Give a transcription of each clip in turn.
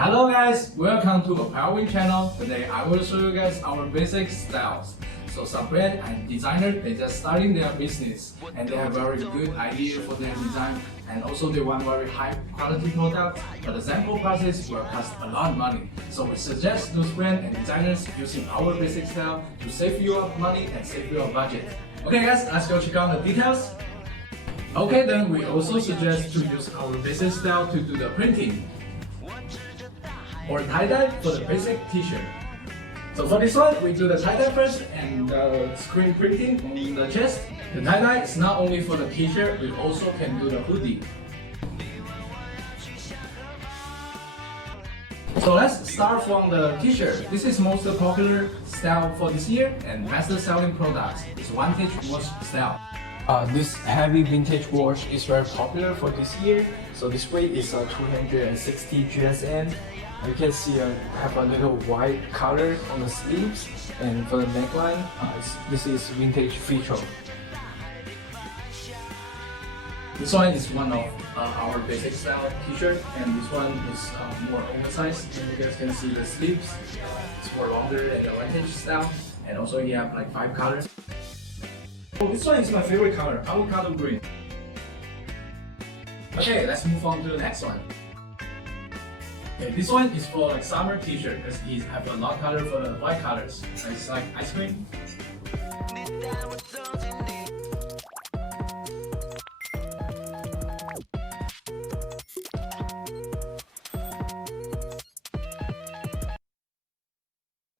Hello guys, welcome to ApparelWin channel. Today I will show you guys our basic styles. So some brand and designer, they just starting their business and they have very good idea for their design, and also they want very high quality product, but the sample process will cost a lot of money. So we suggest those brand and designers using our basic style to save you money and save your budget. Okay guys, let's go check out the details. Okay, then we also suggest to use our basic style to do the printing, or tie-dye for the basic t-shirt. So for this one, we do the tie-dye first and the screen printing on the chest. The tie-dye is not only for the t-shirt, we also can do the hoodie. So let's start from the t-shirt. This is most popular style for this year and best selling products is vintage wash style. This heavy vintage wash is very popular for this year. So this weight is 260 GSM. You can see have a little white color on the sleeves, and for the neckline, this is vintage feature. This one is one of our basic style t-shirt, and this one is more oversized. And you guys can see the sleeves, it's more longer than the vintage style, and also you have like 5 colors. Oh, this one is my favorite color, avocado green. Okay, let's move on to the next one. Okay, this one is for like summer t-shirt because it have a lot of color for the white colors. It's like ice cream.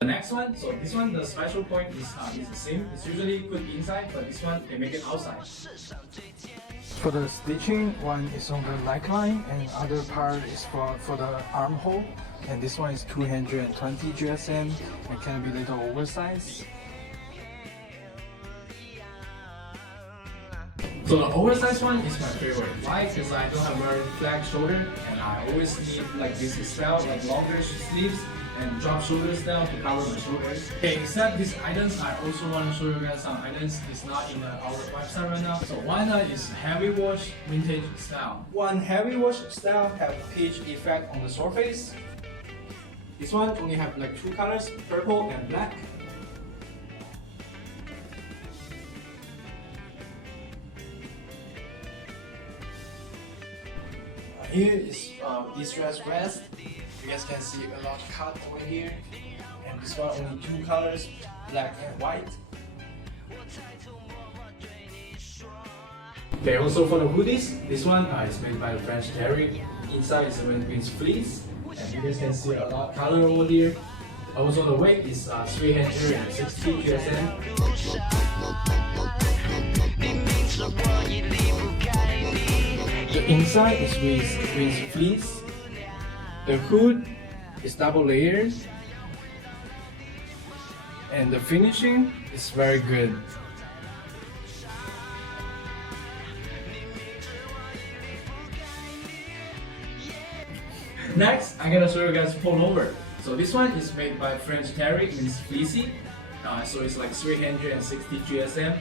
The next one, so this one, the special point is the same. It's usually put inside, but this one they make it outside. For the stitching, one is on the neckline and other part is for the armhole. And this one is 220 GSM and can be a little oversized. So the oversized one is my favorite. Why? Because I don't have very flat shoulder and I always need like this style, like longer sleeves and drop shoulder style to cover my shoulders. Okay, except these items, I also want to show you guys some items. It's not in our website right now. So one is heavy wash vintage style. One heavy wash style have pitch effect on the surface. This one only have like 2 colors, purple and black. Here is distressed vest. You guys can see a lot of cut over here, and this one only 2 colors, black and white. Okay, also for the hoodies, this one is made by the French Terry. Inside is with fleece, and you guys can see a lot of color over here. Also the weight is 360 GSM. The inside is with fleece. The hood is double layered, and the finishing is very good. Next, I'm gonna show you guys pullover. So this one is made by French Terry, means fleecy. So it's like 360 GSM.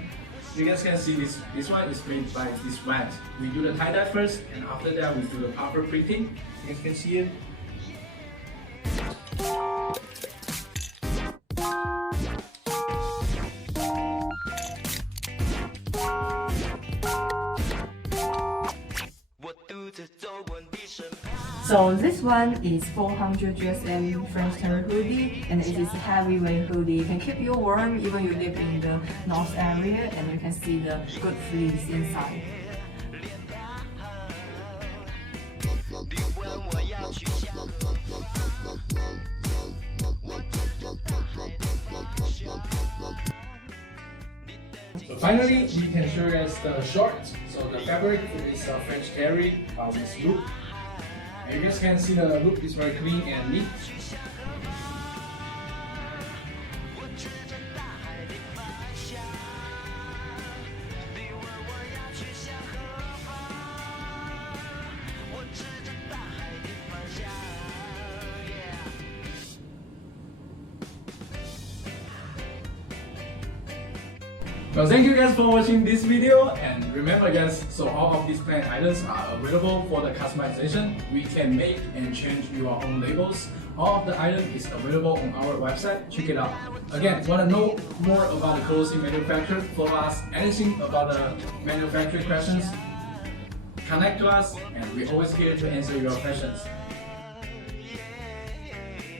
You guys can see this one is made by this wand. We do the tie-dye first, and after that we do the proper printing. You guys can see it. So this one is 400 GSM French Terry hoodie, and it is a heavyweight hoodie. It can keep you warm even you live in the north area, and you can see the good fleece inside. So finally, we can show you guys the shorts. So the fabric is French Terry with loop. And you guys can see the loop is very clean and neat. So thank you guys for watching this video, and remember guys, so all of these plain items are available for the customization. We can make and change your own labels. All of the item is available on our website. Check it out. Again, want to know more about the clothing manufacturer? Follow us. Anything about the manufacturing questions? Connect to us, and we're always here to answer your questions.